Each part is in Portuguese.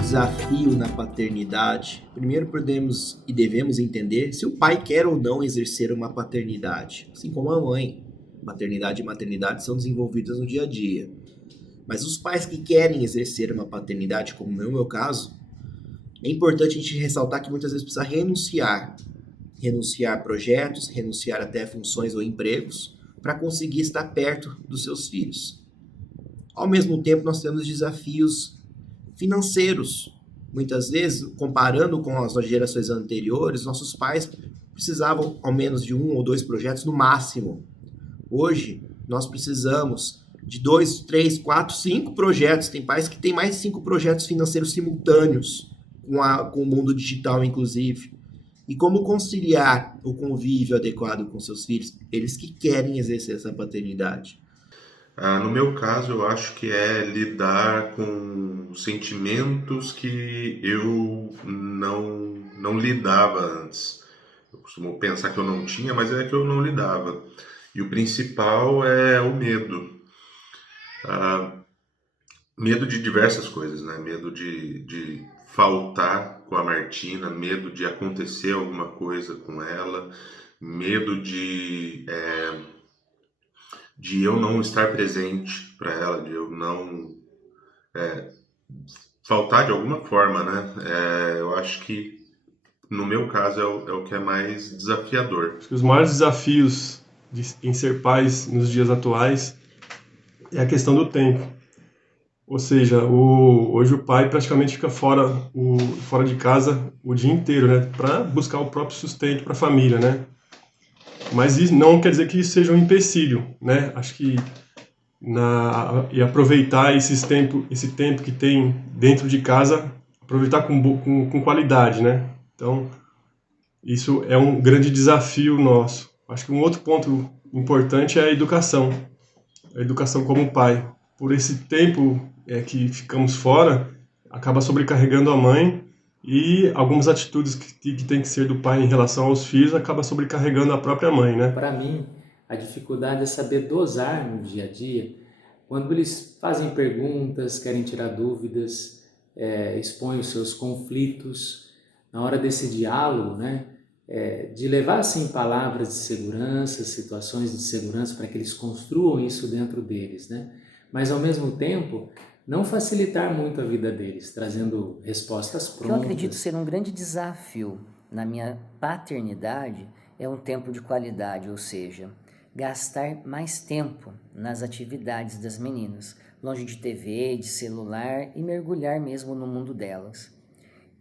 desafio na paternidade, primeiro podemos e devemos entender se o pai quer ou não exercer uma paternidade, assim como a mãe. Maternidade e maternidade são desenvolvidas no dia a dia. Mas os pais que querem exercer uma paternidade, como no meu caso, é importante a gente ressaltar que muitas vezes precisa renunciar a projetos, renunciar até a funções ou empregos, para conseguir estar perto dos seus filhos. Ao mesmo tempo, nós temos desafios financeiros. Muitas vezes, comparando com as gerações anteriores, nossos pais precisavam ao menos de 1 ou 2 projetos no máximo. Hoje, nós precisamos de 2, 3, 4, 5 projetos. Tem pais que têm mais de 5 projetos financeiros simultâneos com o mundo digital, inclusive. E como conciliar o convívio adequado com seus filhos? Eles que querem exercer essa paternidade. No meu caso, eu acho que é lidar com sentimentos que eu não lidava antes. Eu costumo pensar que eu não tinha, mas é que eu não lidava. E o principal é o medo. Medo de diversas coisas, né? Medo de faltar com a Martina, medo de acontecer alguma coisa com ela, medo de eu não estar presente para ela, de eu não faltar de alguma forma, né? Eu acho que no meu caso é o que é mais desafiador. Acho que os maiores desafios em ser pais nos dias atuais é a questão do tempo. Ou seja, hoje o pai praticamente fica fora de casa o dia inteiro, né? Para buscar o próprio sustento para a família, né? Mas isso não quer dizer que isso seja um empecilho, né? Acho que e aproveitar esse tempo que tem dentro de casa, aproveitar com qualidade, né? Então, isso é um grande desafio nosso. Acho que um outro ponto importante é a educação como pai. Por esse tempo que ficamos fora, acaba sobrecarregando a mãe e algumas atitudes que tem que ser do pai em relação aos filhos acaba sobrecarregando a própria mãe, né? Para mim, a dificuldade é saber dosar no dia a dia, quando eles fazem perguntas, querem tirar dúvidas, expõem os seus conflitos, na hora desse diálogo, né? De levar assim palavras de segurança, situações de segurança para que eles construam isso dentro deles, né? Mas ao mesmo tempo não facilitar muito a vida deles, trazendo respostas prontas. Eu acredito ser um grande desafio na minha paternidade é um tempo de qualidade, ou seja, gastar mais tempo nas atividades das meninas, longe de TV, de celular e mergulhar mesmo no mundo delas.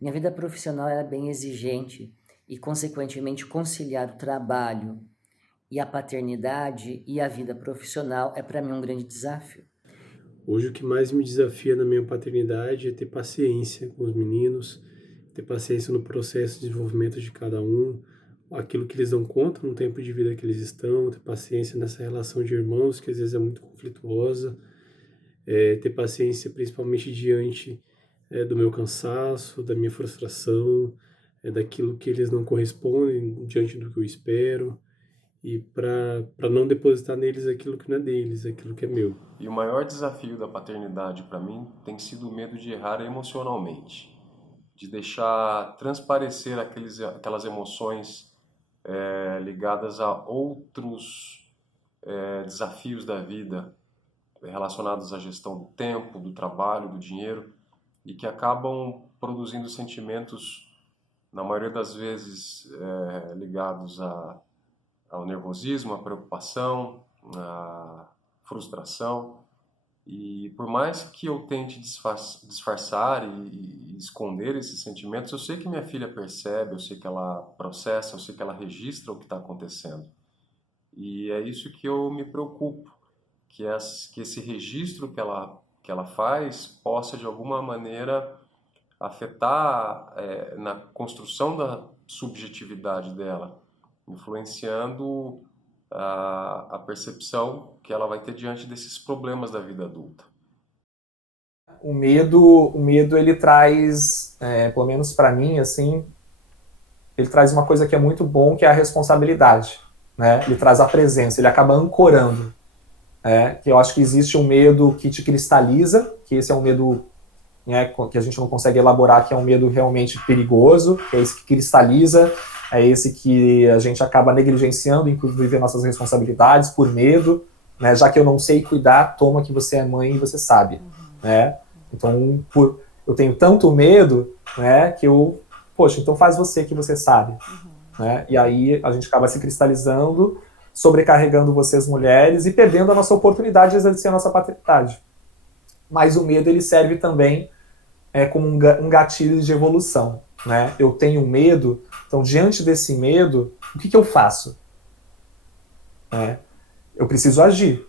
Minha vida profissional era bem exigente e, consequentemente, conciliar o trabalho e a paternidade e a vida profissional é para mim um grande desafio. Hoje o que mais me desafia na minha paternidade é ter paciência com os meninos, ter paciência no processo de desenvolvimento de cada um, aquilo que eles dão conta no tempo de vida que eles estão, ter paciência nessa relação de irmãos que às vezes é muito conflituosa, ter paciência principalmente diante do meu cansaço, da minha frustração, daquilo que eles não correspondem diante do que eu espero, e para não depositar neles aquilo que não é deles, aquilo que é meu. E o maior desafio da paternidade para mim tem sido o medo de errar emocionalmente, de deixar transparecer aquelas emoções ligadas a outros desafios da vida, relacionados à gestão do tempo, do trabalho, do dinheiro, e que acabam produzindo sentimentos, na maioria das vezes, ligados ao nervosismo, à preocupação, à frustração. E por mais que eu tente disfarçar e esconder esses sentimentos, eu sei que minha filha percebe, eu sei que ela processa, eu sei que ela registra o que está acontecendo. E é isso que eu me preocupo, que esse registro que ela faz possa, de alguma maneira, afetar na construção da subjetividade dela, influenciando a percepção que ela vai ter diante desses problemas da vida adulta. O medo ele traz, pelo menos para mim, assim, ele traz uma coisa que é muito bom, que é a responsabilidade, né? Ele traz a presença, ele acaba ancorando, que eu acho que existe um medo que te cristaliza, que esse é um medo né, que a gente não consegue elaborar, que é um medo realmente perigoso, que é esse que cristaliza, é esse que a gente acaba negligenciando, inclusive nossas responsabilidades por medo, né, já que eu não sei cuidar, toma que você é mãe e você sabe, né? Então, eu tenho tanto medo, né, que poxa, então faz você que você sabe, né? E aí a gente acaba se cristalizando, sobrecarregando vocês mulheres e perdendo a nossa oportunidade de exercer a nossa paternidade. Mas o medo, ele serve também como um gatilho de evolução, né? Eu tenho medo, então diante desse medo, o que eu faço? Eu preciso agir.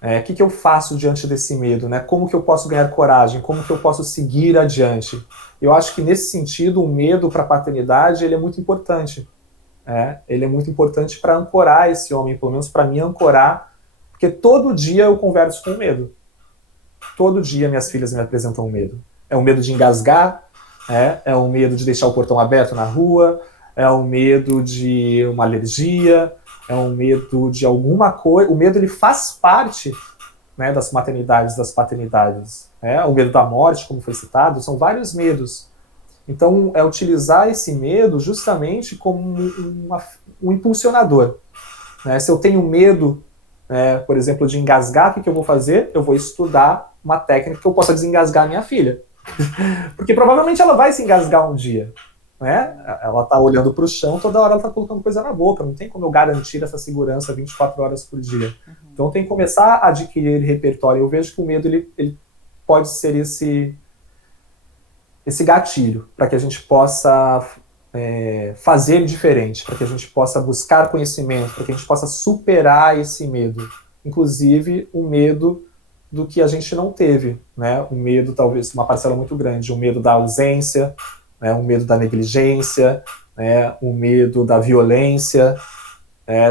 O que eu faço diante desse medo? Né? Como que eu posso ganhar coragem? Como que eu posso seguir adiante? Eu acho que nesse sentido, o medo para a paternidade, ele é muito importante. Ele é muito importante para ancorar esse homem, pelo menos para mim ancorar, porque todo dia eu converso com o medo. Todo dia minhas filhas me apresentam medo. É o medo de engasgar, é o medo de deixar o portão aberto na rua, é o medo de uma alergia, é um medo de alguma coisa. O medo, ele faz parte, né, das maternidades, das paternidades. O medo da morte, como foi citado, são vários medos. Então, é utilizar esse medo justamente como um impulsionador. Né? Se eu tenho medo, por exemplo, de engasgar, o que eu vou fazer? Eu vou estudar uma técnica que eu possa desengasgar a minha filha. Porque provavelmente ela vai se engasgar um dia. Né? Ela está olhando para o chão, toda hora ela está colocando coisa na boca. Não tem como eu garantir essa segurança 24 horas por dia. Então tem que começar a adquirir repertório. Eu vejo que o medo ele pode ser esse gatilho para que a gente possa fazer diferente, para que a gente possa buscar conhecimento, para que a gente possa superar esse medo. Inclusive o medo do que a gente não teve. Né? O medo, talvez, uma parcela muito grande, o medo da ausência, o medo da negligência, o medo da violência,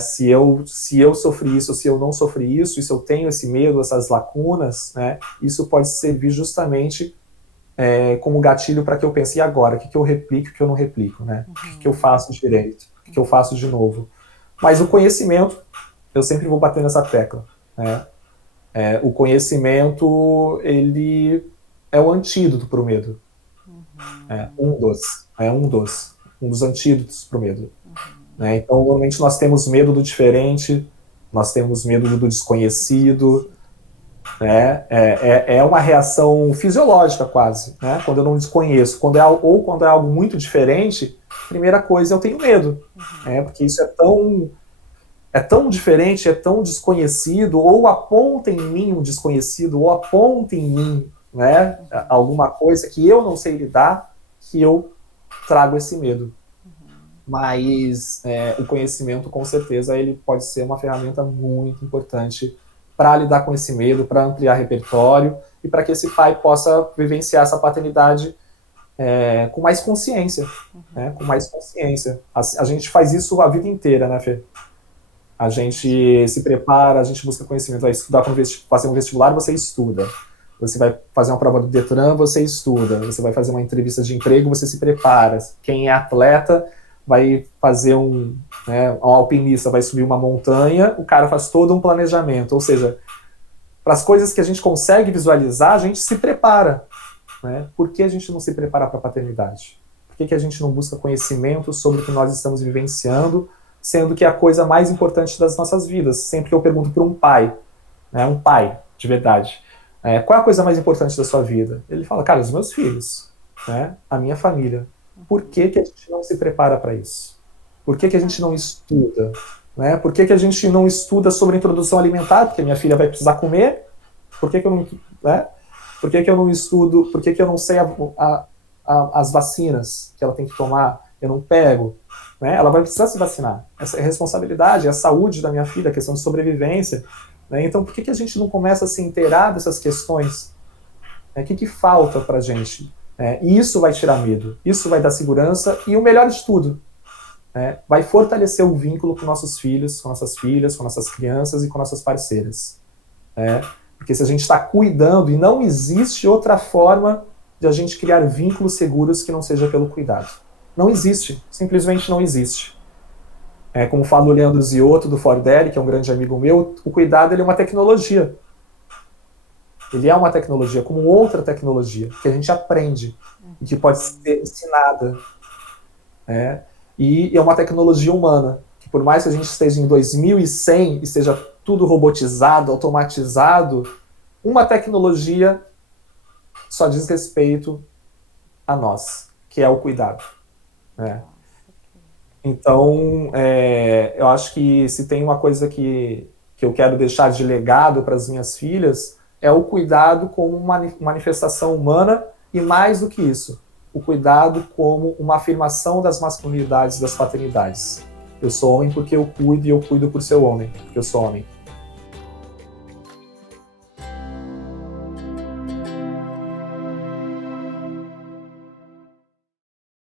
se eu sofri isso, se eu não sofri isso, e se eu tenho esse medo, essas lacunas, isso pode servir justamente como gatilho para que eu pense, e agora? O que eu replico, o que eu não replico? Né? O que eu faço direito? O que eu faço de novo? Mas o conhecimento, eu sempre vou bater nessa tecla. O conhecimento, ele é o antídoto para o medo. Um dos antídotos para o medo. Então, normalmente nós temos medo do diferente, nós temos medo do desconhecido, é uma reação fisiológica quase, quando eu não desconheço, quando é algo muito diferente, primeira coisa, eu tenho medo, porque isso é tão diferente, é tão desconhecido, ou aponta em mim um desconhecido, ou aponta em mim alguma coisa que eu não sei lidar, que eu trago esse medo. Mas o conhecimento, com certeza, ele pode ser uma ferramenta muito importante para lidar com esse medo, para ampliar repertório e para que esse pai possa vivenciar essa paternidade com mais consciência. Com mais consciência. A gente faz isso a vida inteira, né, Fê? A gente se prepara, a gente busca conhecimento, vai estudar para fazer um vestibular, você estuda. Você vai fazer uma prova do Detran, você estuda. Você vai fazer uma entrevista de emprego, você se prepara. Quem é atleta vai fazer um alpinista, vai subir uma montanha, o cara faz todo um planejamento. Ou seja, para as coisas que a gente consegue visualizar, a gente se prepara. Por que a gente não se prepara para a paternidade? Por que a gente não busca conhecimento sobre o que nós estamos vivenciando, sendo que é a coisa mais importante das nossas vidas? Sempre que eu pergunto para um pai de verdade, qual é a coisa mais importante da sua vida? Ele fala, cara, os meus filhos, a minha família. Por que a gente não se prepara para isso? Por que a gente não estuda? Por que a gente não estuda sobre a introdução alimentar? Porque minha filha vai precisar comer? Por que eu não... Por que eu não estudo? Por que eu não sei as vacinas que ela tem que tomar? Eu não pego? Ela vai precisar se vacinar. Essa é a responsabilidade, é a saúde da minha filha, a questão de sobrevivência. Então, por que a gente não começa a se inteirar dessas questões? O que falta para a gente? E isso vai tirar medo, isso vai dar segurança e o melhor de tudo, vai fortalecer o vínculo com nossos filhos, com nossas filhas, com nossas crianças e com nossas parceiras. Porque se a gente está cuidando, e não existe outra forma de a gente criar vínculos seguros que não seja pelo cuidado. Não existe, simplesmente não existe. Como fala o Leandro Ziotto, do Fordelli, que é um grande amigo meu, o cuidado ele é uma tecnologia. Ele é uma tecnologia, como outra tecnologia, que a gente aprende e que pode ser ensinada, né? E é uma tecnologia humana, que por mais que a gente esteja em 2100 e esteja tudo robotizado, automatizado, uma tecnologia só diz respeito a nós, que é o cuidado, né? Então, eu acho que se tem uma coisa que eu quero deixar de legado para as minhas filhas, é o cuidado como uma manifestação humana e, mais do que isso, o cuidado como uma afirmação das masculinidades, das paternidades. Eu sou homem porque eu cuido e eu cuido por ser homem, porque eu sou homem.